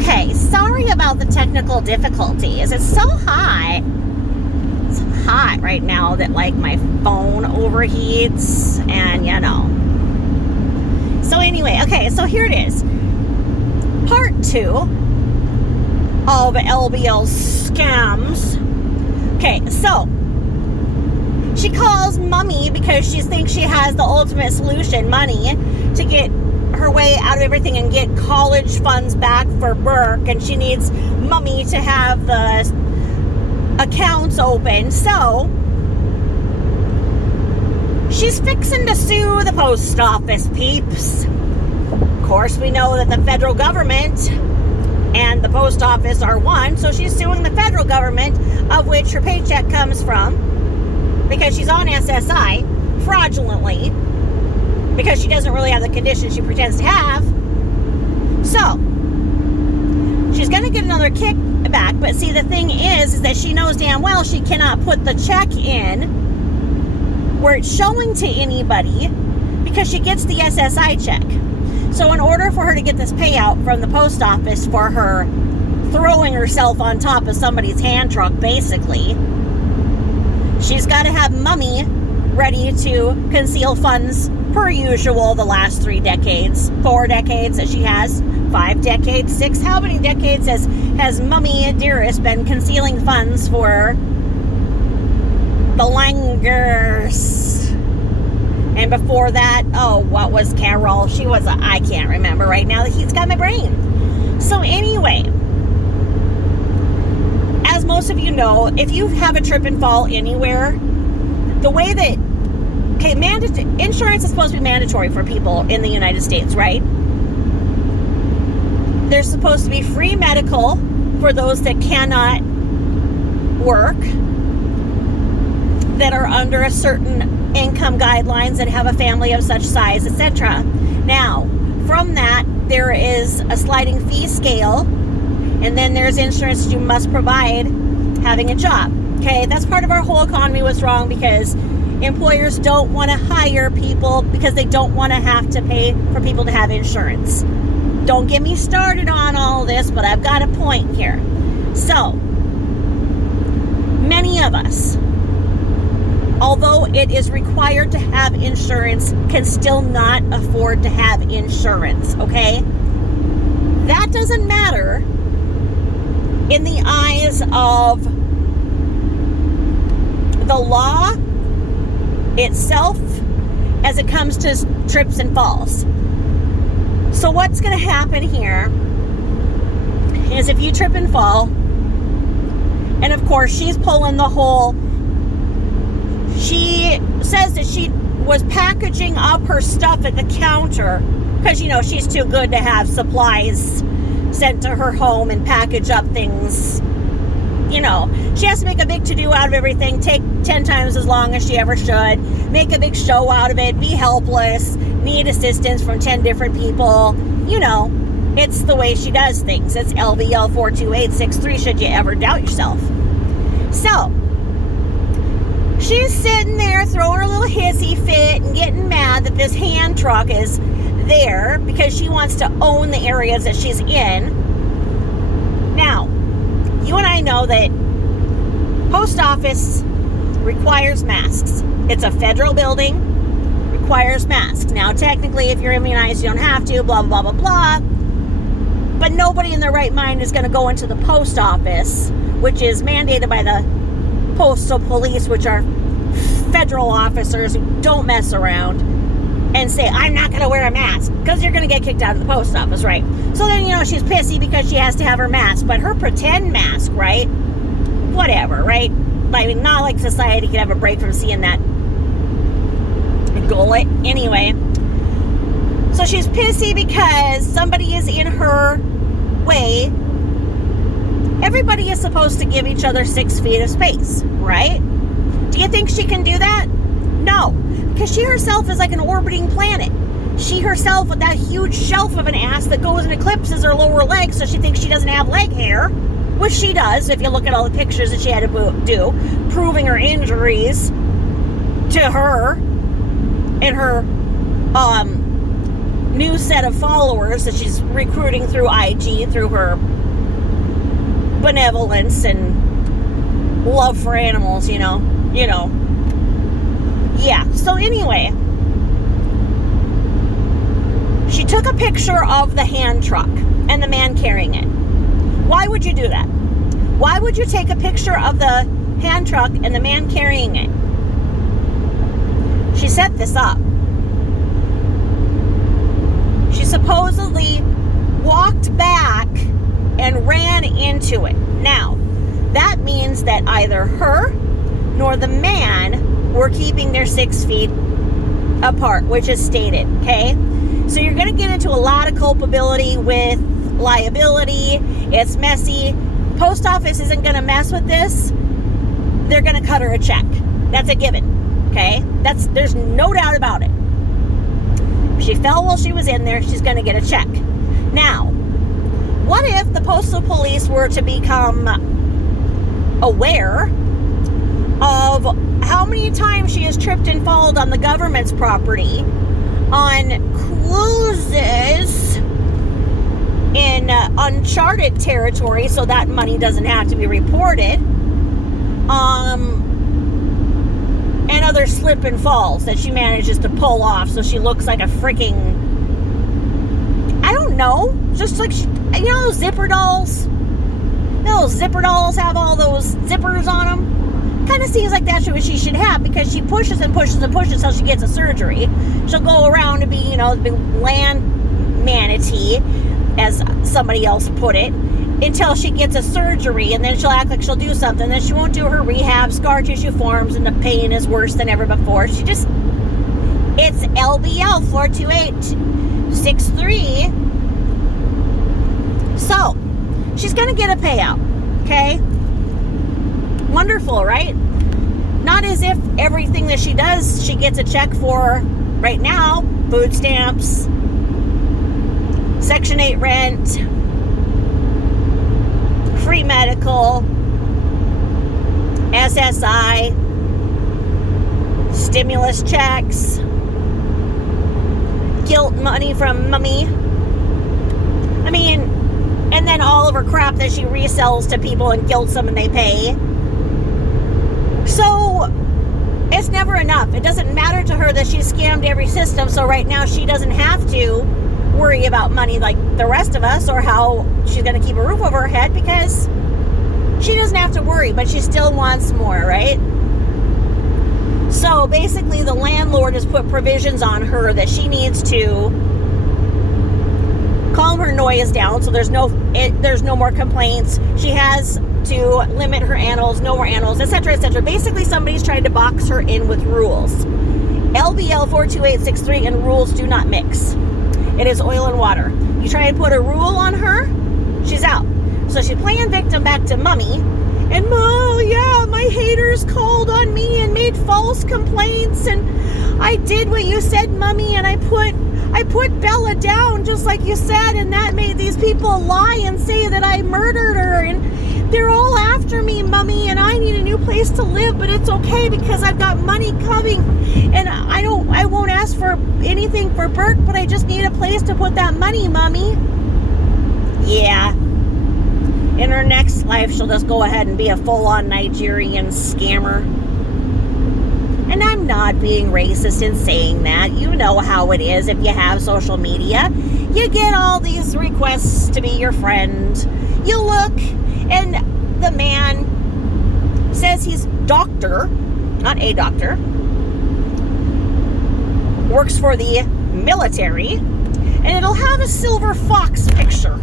Okay, sorry about the technical difficulties. It's so hot. It's hot right now that like my phone overheats and So anyway, okay, so here it is. Part 2 of LBL scams. Okay, so she calls mommy because she thinks she has the ultimate solution, money, to get her way out of everything and get college funds back for Burke, and she needs mommy to have the accounts open. So she's fixing to sue the post office, peeps. Of course, we know that the federal government and the post office are one, so she's suing the federal government, of which her paycheck comes from, because she's on SSI fraudulently, because she doesn't really have the condition she pretends to have. So she's going to get another kickback, but see, the thing is that she knows damn well she cannot put the check in where it's showing to anybody, because she gets the SSI check. So in order for her to get this payout from the post office for her throwing herself on top of somebody's hand truck, basically, she's got to have mommy ready to conceal funds per usual the last 3 decades, 4 decades that she has, 5 decades, 6. How many decades has mommy dearest been concealing funds for the Langers? And before that, what was Carol? She was I can't remember right now. He's got my brain. So anyway, as most of you know, if you have a trip and fall anywhere, the way that, insurance is supposed to be mandatory for people in the United States, right? There's supposed to be free medical for those that cannot work, that are under a certain income guidelines and have a family of such size, etc. Now, from that, there is a sliding fee scale, and then there's insurance you must provide having a job. Okay, that's part of our whole economy was wrong, because employers don't want to hire people because they don't want to have to pay for people to have insurance. Don't get me started on all this, but I've got a point here. So, many of us, although it is required to have insurance, can still not afford to have insurance, okay? That doesn't matter in the eyes of the law itself as it comes to trips and falls. So what's going to happen here is if you trip and fall, and of course she's pulling the whole, she says that she was packaging up her stuff at the counter because, she's too good to have supplies sent to her home and package up things. She has to make a big to-do out of everything, take 10 times as long as she ever should, make a big show out of it, be helpless, need assistance from 10 different people. It's the way she does things. It's LBL 42863 should you ever doubt yourself. So, she's sitting there throwing her little hissy fit and getting mad that this hand truck is there because she wants to own the areas that she's in. Now, you and I know that post office requires masks. It's a federal building, requires masks. Now, technically, if you're immunized, you don't have to, blah, blah, blah, blah, blah. But nobody in their right mind is going to go into the post office, which is mandated by the Postal Police, which are federal officers who don't mess around, and say, I'm not going to wear a mask, because you're going to get kicked out of the post office, right? So then, she's pissy because she has to have her mask, but her pretend mask, right? Whatever, right? I mean, not like society could have a break from seeing that gullet. Anyway, so she's pissy because somebody is in her way. Everybody is supposed to give each other 6 feet of space, right? Do you think she can do that? No, because she herself is like an orbiting planet. She herself with that huge shelf of an ass that goes and eclipses her lower leg, so she thinks she doesn't have leg hair, which she does if you look at all the pictures that she had to do, proving her injuries to her in her new set of followers that she's recruiting through IG, through her benevolence and love for animals, you know. Yeah, so anyway, she took a picture of the hand truck and the man carrying it. Why would you do that? Why would you take a picture of the hand truck and the man carrying it? She set this up. She supposedly walked back and ran into it. Now, that means that either her nor the man were keeping their 6 feet apart, which is stated, okay? So you're going to get into a lot of culpability with liability. It's messy. Post office isn't going to mess with this. They're going to cut her a check. That's a given, okay? There's no doubt about it. If she fell while she was in there, she's going to get a check. Now, what if the postal police were to become aware of how many times she has tripped and fallen on the government's property on cruises in uncharted territory, so that money doesn't have to be reported, and other slip and falls that she manages to pull off so she looks like a freaking, I don't know, just like, those zipper dolls? Those zipper dolls have all those zippers on them. Kind of seems like that's what she should have, because she pushes and pushes and pushes until she gets a surgery. She'll go around to be, the big land manatee, as somebody else put it, until she gets a surgery, and then she'll act like she'll do something. Then she won't do her rehab, scar tissue forms, and the pain is worse than ever before. It's LBL 42863. So, she's going to get a payout, okay? Wonderful, right? Not as if everything that she does, she gets a check for right now. Food stamps, Section 8 rent, free medical, SSI, stimulus checks, guilt money from mommy. I mean, and then all of her crap that she resells to people and guilts them and they pay. So, it's never enough. It doesn't matter to her that she's scammed every system, so right now she doesn't have to worry about money like the rest of us, or how she's going to keep a roof over her head, because she doesn't have to worry, but she still wants more, right? So basically the landlord has put provisions on her that she needs to calm her noise down, so there's no more complaints. She has to limit her animals, no more animals, etc., etc. Basically, somebody's trying to box her in with rules. LBL 42863 and rules do not mix. It is oil and water. You try and put a rule on her, she's out. So she's playing victim back to mommy. And my haters called on me and made false complaints, and I did what you said, mommy, and I put Bella down just like you said, and that made these people lie and say that I murdered her, and they're all after me, mommy, and I need a new place to live, but it's okay because I've got money coming, and I won't ask for anything for Burke, but I just need a place to put that money, mommy. Yeah. In her next life, she'll just go ahead and be a full-on Nigerian scammer. And I'm not being racist in saying that. You know how it is if you have social media. You get all these requests to be your friend. You look, and the man says he's doctor, not a doctor, works for the military, and it'll have a silver fox picture.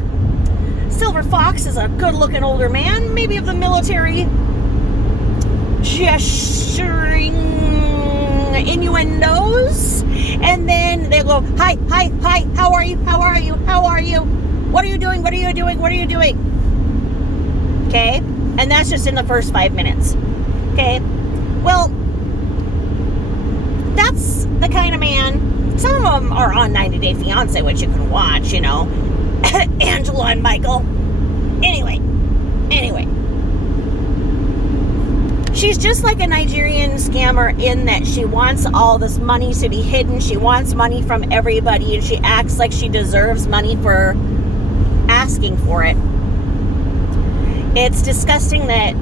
Silver Fox is a good-looking older man, maybe of the military, gesturing innuendos, and then they go, hi, how are you, what are you doing, okay, and that's just in the first 5 minutes, okay, well, that's the kind of man. Some of them are on 90 Day Fiancé, which you can watch, Angela and Michael. Anyway. She's just like a Nigerian scammer in that she wants all this money to be hidden. She wants money from everybody, and she acts like she deserves money for asking for it. It's disgusting that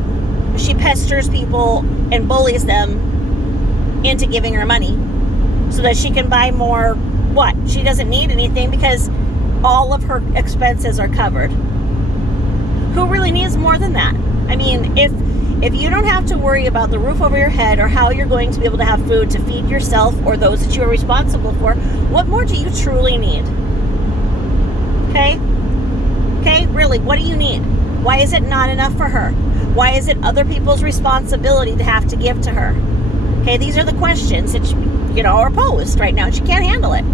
she pesters people and bullies them into giving her money so that she can buy more. What? She doesn't need anything because all of her expenses are covered. Who really needs more than that? I mean, if you don't have to worry about the roof over your head or how you're going to be able to have food to feed yourself or those that you are responsible for, what more do you truly need? Okay? Okay, really, what do you need? Why is it not enough for her? Why is it other people's responsibility to have to give to her? Okay, these are the questions that, are posed right now. She can't handle it.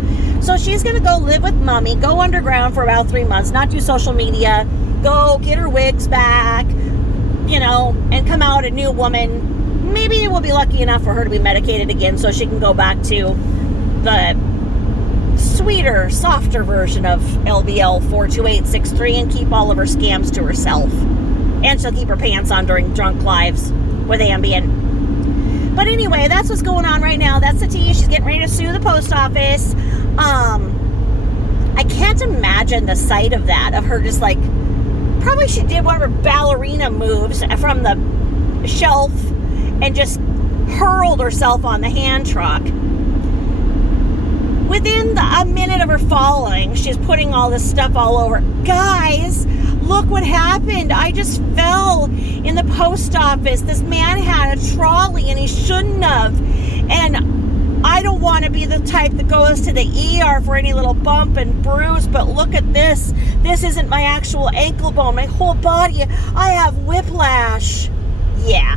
So she's going to go live with mommy, go underground for about 3 months, not do social media, go get her wigs back, and come out a new woman. Maybe we'll be lucky enough for her to be medicated again so she can go back to the sweeter, softer version of LBL 42863 and keep all of her scams to herself. And she'll keep her pants on during drunk lives with Ambien. But anyway, that's what's going on right now. That's the tea. She's getting ready to sue the post office. I can't imagine the sight of that, of her just like, probably she did one of her ballerina moves from the shelf and just hurled herself on the hand truck. Within a minute of her falling, she's putting all this stuff all over. Guys, look what happened. I just fell in the post office. This man had a trolley and he shouldn't have. And I don't want to be the type that goes to the ER for any little bump and bruise, but look at this. This isn't my actual ankle bone. My whole body, I have whiplash. Yeah.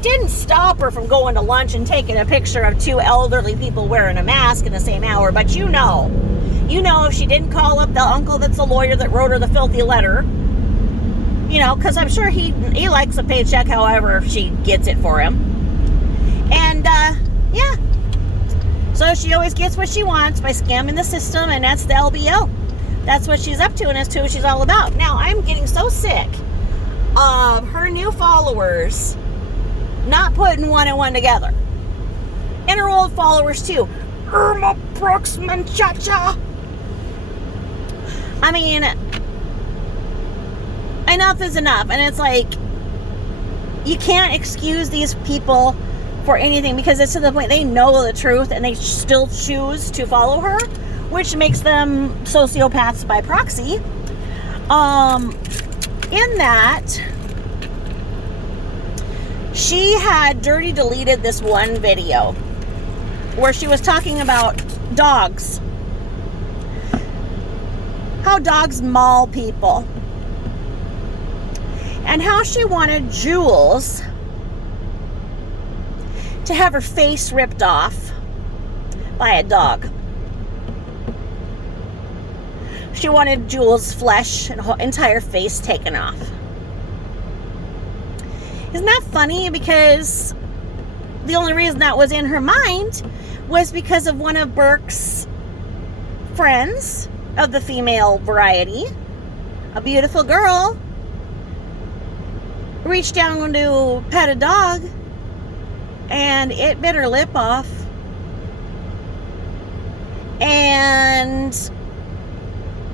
Didn't stop her from going to lunch and taking a picture of two elderly people wearing a mask in the same hour, but if she didn't call up the uncle that's a lawyer that wrote her the filthy letter, because I'm sure he likes a paycheck however she gets it for him. And, yeah. So she always gets what she wants by scamming the system, and that's the LBL. That's what she's up to, and that's what she's all about. Now, I'm getting so sick of her new followers not putting one and one together. And her old followers, too. Irma Brooks Manchacha. I mean, enough is enough. And it's like, you can't excuse these people for anything because it's to the point they know the truth and they still choose to follow her, which makes them sociopaths by proxy. In that, she had dirty deleted this one video where she was talking about dogs. How dogs maul people. And how she wanted Jules to have her face ripped off by a dog. She wanted Jules' flesh and her entire face taken off. Isn't that funny? Because the only reason that was in her mind was because of one of Burke's friends of the female variety, a beautiful girl, reached down to pet a dog and it bit her lip off. And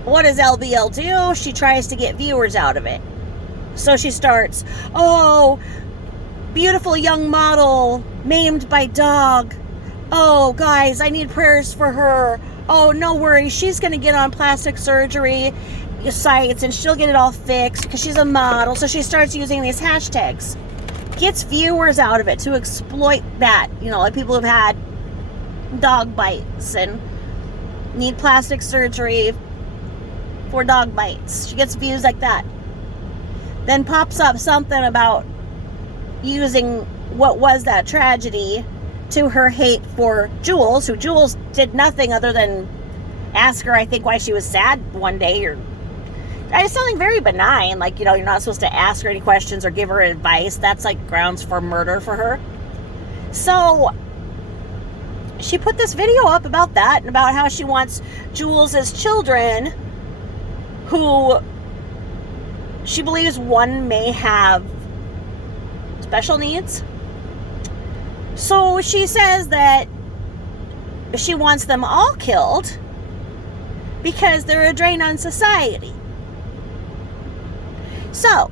what does LBL do? She tries to get viewers out of it. So she starts, oh, beautiful young model maimed by dog. Oh, guys, I need prayers for her. Oh, no worries. She's going to get on plastic surgery sites and she'll get it all fixed because she's a model. So she starts using these hashtags. Gets viewers out of it to exploit that. Like people who've had dog bites and need plastic surgery for dog bites. She gets views like that. Then pops up something about using what was that tragedy to her hate for Jules, who Jules did nothing other than ask her, I think, why she was sad one day, or something very benign, like, you're not supposed to ask her any questions or give her advice. That's like grounds for murder for her. So she put this video up about that and about how she wants Jules' children, who she believes one may have special needs. So she says that she wants them all killed because they're a drain on society. So,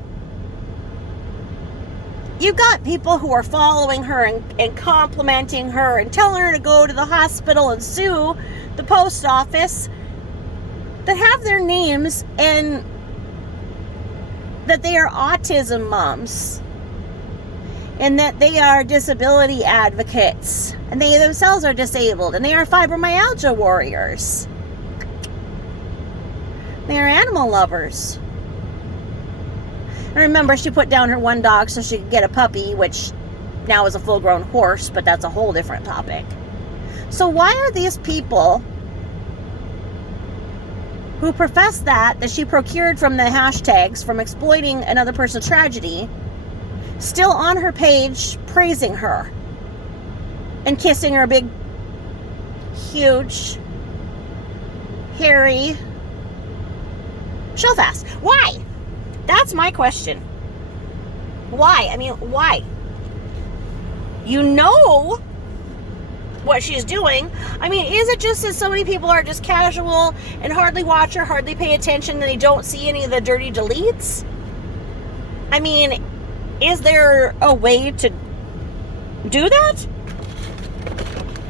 you've got people who are following her and complimenting her and telling her to go to the hospital and sue the post office that have their names and that they are autism moms and that they are disability advocates and they themselves are disabled and they are fibromyalgia warriors. They are animal lovers. And remember, she put down her one dog so she could get a puppy, which now is a full-grown horse, but that's a whole different topic. So why are these people who profess that she procured from the hashtags from exploiting another person's tragedy still on her page praising her and kissing her big, huge, hairy shellfast? Why? That's my question. Why? I mean, why? You know what she's doing. I mean, is it just that so many people are just casual and hardly watch her, hardly pay attention, and they don't see any of the dirty deletes? I mean, is there a way to do that?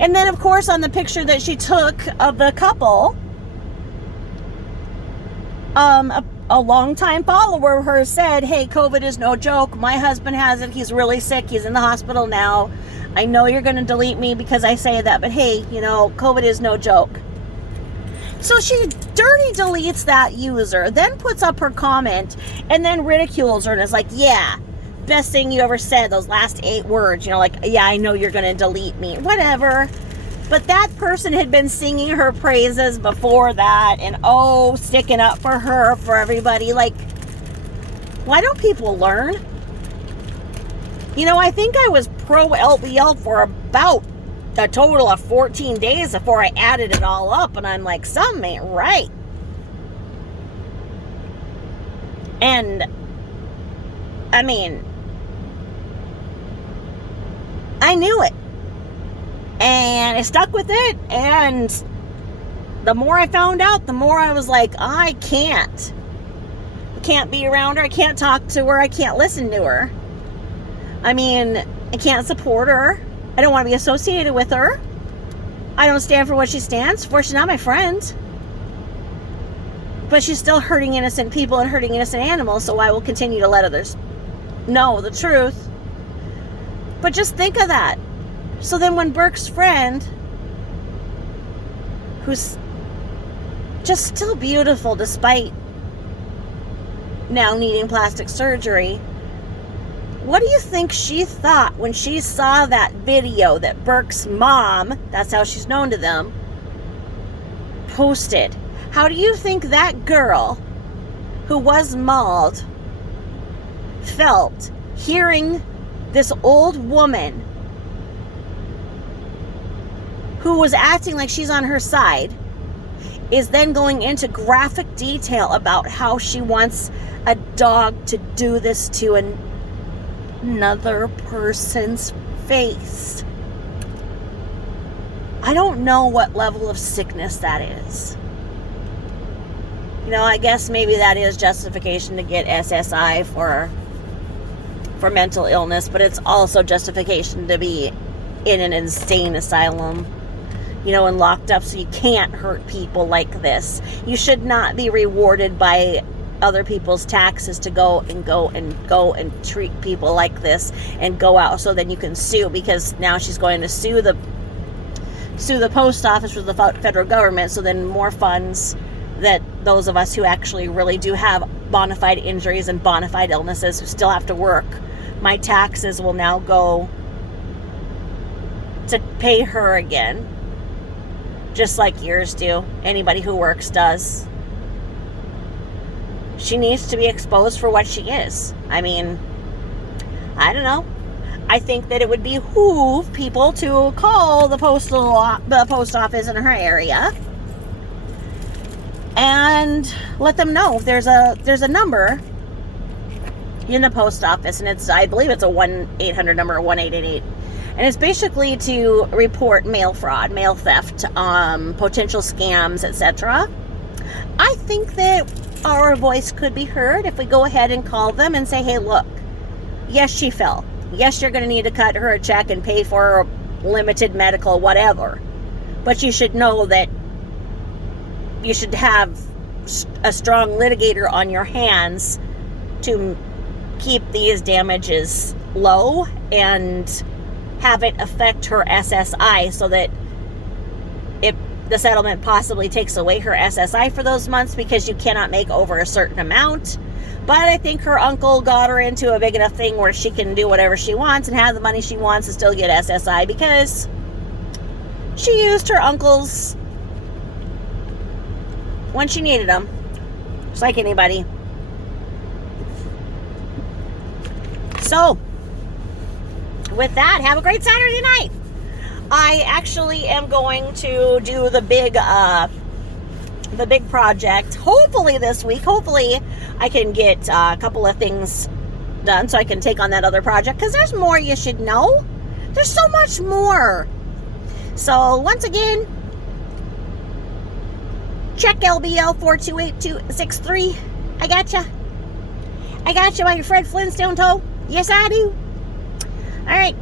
And then, of course, on the picture that she took of the couple, a longtime follower of hers said, hey, COVID is no joke. My husband has it. He's really sick. He's in the hospital now. I know you're going to delete me because I say that, but hey, you know, COVID is no joke. So she dirty deletes that user, then puts up her comment, and then ridicules her and is like, yeah, best thing you ever said, those last 8 words. You know, like, yeah, I know you're going to delete me. Whatever. But that person had been singing her praises before that and, oh, sticking up for her, for everybody. Like, why don't people learn? You know, I think I was pro LBL for about a total of 14 days before I added it all up. And I'm like, something ain't right. And, I mean, I knew it. And I stuck with it, and the more I found out, the more I was like, I can't be around her, I can't talk to her, I can't listen to her. I mean, I can't support her, I don't want to be associated with her, I don't stand for what she stands for, she's not my friend. But she's still hurting innocent people and hurting innocent animals, so I will continue to let others know the truth. But just think of that. So then when Burke's friend, who's just still beautiful despite now needing plastic surgery, what do you think she thought when she saw that video that Burke's mom, that's how she's known to them, posted? How do you think that girl who was mauled felt hearing this old woman who was acting like she's on her side is then going into graphic detail about how she wants a dog to do this to another person's face? I don't know what level of sickness that is. You know, I guess maybe that is justification to get SSI for mental illness, but it's also justification to be in an insane asylum, you know, and locked up so you can't hurt people like this. You should not be rewarded by other people's taxes to go and treat people like this and go out so then you can sue, because now she's going to sue the post office for the federal government, so then more funds that those of us who actually really do have bona fide injuries and bona fide illnesses who still have to work, my taxes will now go to pay her again, just like yours do. Anybody who works does. She needs to be exposed for what she is. I mean, I don't know. I think that it would behoove people to call the post office in her area and let them know there's a number. in the post office, and I believe it's a 1-800 number, 1-888. And it's basically to report mail fraud, mail theft, potential scams, etc. I think that our voice could be heard if we go ahead and call them and say, hey, look, yes, she fell. Yes, you're going to need to cut her a check and pay for limited medical, whatever. But you should know that you should have a strong litigator on your hands to keep these damages low and have it affect her SSI so that if the settlement possibly takes away her SSI for those months because you cannot make over a certain amount. But I think her uncle got her into a big enough thing where she can do whatever she wants and have the money she wants and still get SSI because she used her uncle's when she needed them, just like anybody. So, with that, have a great Saturday night. I actually am going to do the big project. Hopefully this week. Hopefully I can get a couple of things done so I can take on that other project. Because there's more you should know. There's so much more. So once again, check LBL 428263. I gotcha. I gotcha by your Fred Flintstone toe. Yes, I do. Alright.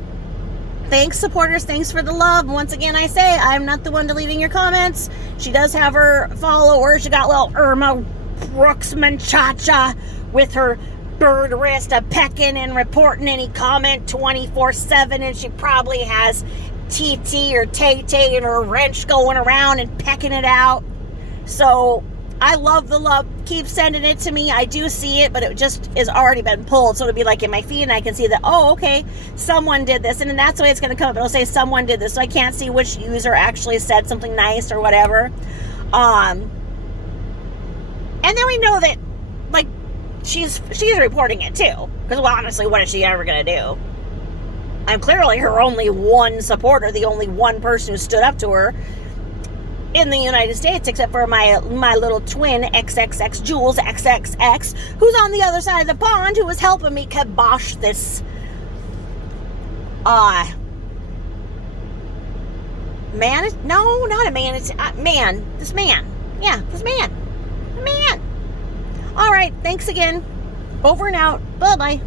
Thanks, supporters. Thanks for the love. Once again, I say, I'm not the one deleting your comments. She does have her followers. She got little Irma Brooks Manchacha with her bird wrist a pecking and reporting any comment 24/7, and she probably has TT or Tay-Tay and her wrench going around and pecking it out. So I love the love. Keep sending it to me. I do see it, but it just is already been pulled. So it'll be like in my feed, and I can see that, oh, okay, someone did this. And then that's the way it's going to come up. It'll say someone did this. So I can't see which user actually said something nice or whatever. And then we know that, like, she's reporting it too. Because, well, honestly, what is she ever going to do? I'm clearly her only one supporter, the only one person who stood up to her in the United States, except for my little twin, XXX Jules XXX, who's on the other side of the pond, who was helping me kibosh this, man, no, not a man, it's, man, this man, yeah, this man, a man. All right, thanks again, over and out, bye-bye.